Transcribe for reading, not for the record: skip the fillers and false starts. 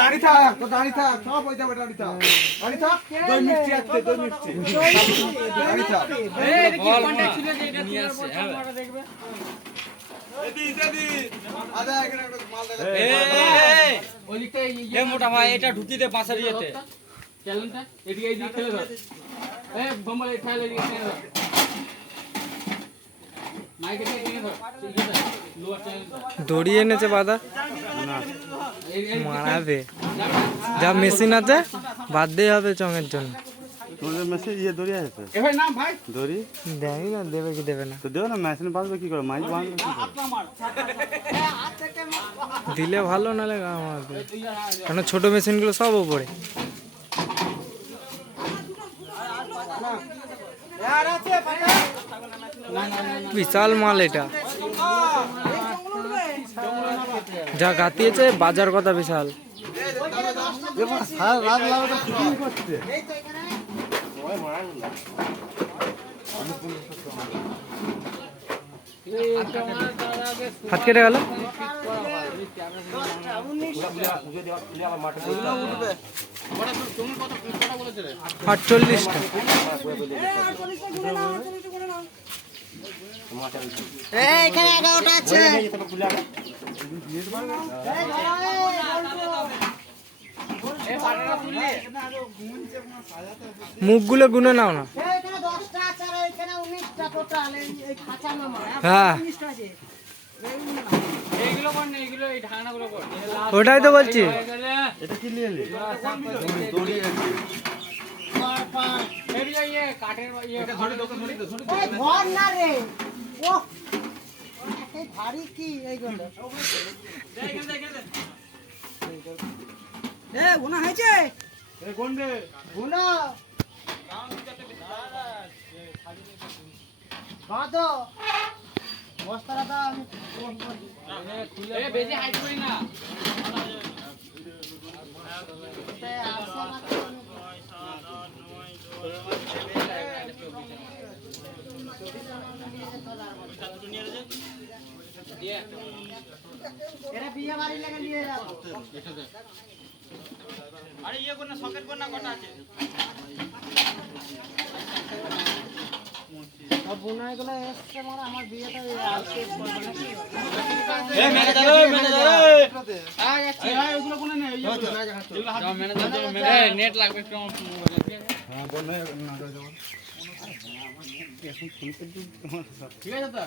দাঁড়ি থাক তো দাঁড়ি থাক সব হয়ে যাবে দাঁড়ি থাক দাঁড়ি থাক দই মিষ্টি আছে দই মিষ্টি দাঁড়ি থাক এই কি কন্টাক্ট ছিল যে এটা নিয়ে আসছে হ্যাঁ দেখবে আদা এখানে একটা মাল দে এই ওই দিকটা এ মোটা ভাই এটা ঢুকি দে পাশের ইয়েতে চ্যালেঞ্জটা এদিকে এই দিকে খেলে ধর এই বম্বল এই ঠেলে দিয়ে খেলে ধর মাইকে দিয়ে খেলে ধর লোয়ার চ্যালেঞ্জ দড়ি এনেছে বাদা মারাবে যা মেশিন আছে বাদ দিয়ে হবে চঙের জন্য তোমাদের মেশিন ইয়ে দড়ি আছে এ ভাই নাম ভাই দড়ি দেয় না দেবে কি দেবে না তো দেও না মেশিন বাঁধবে কি করে মাইক বাঁধবে কি করে দিলে ভালো নালে আমার কারণ ছোট মেশিনগুলো সব ওপরে বিশাল মাল এটা যা গাতিয়েছে বাজার কথা বিশাল সারা রাত লাগাটা শুটিং করছে হাত কেটে গেল আটচল্লিশটা এখানে 11টা আছে মুখগুলো গুনে নাও না এখানে 10টা আছে আর এখানে 19টা টোটাল এই খাঁচা নামা হ্যাঁ 19টা আছে এইগুলো কোন না এইগুলো এই ঢাকনাগুলো কোন ওটাই তো বলছি এটা কি নিয়ে এলি দড়ি আছে এই যে ইয়ে কাঠের ইয়ে এটা ধরে দোকান ধরে ধরে এই ঘর না রে ও এই ভারী কি এইগুলো এ গুনা হয়েছে এ কোন রে গুনা বাঁধো বস্তাটা আমি এ বেশি হাইট করি না এরা বিয়ে বাড়ি লেগে নিয়ে যাবো আরে ইয়ে কোন না সকেট কোন না কটা আছে সব বোনাইগুলো এসছে মানে আমার বিয়েটা আজকে করবে নাকি এ ম্যানেজার ওই ম্যানেজার আ যাচ্ছে ভাই ওগুলো কোন না এগুলো হাত ম্যানেজার এ নেট লাগবে একটু হ্যাঁ বল না ঠিক আছে তো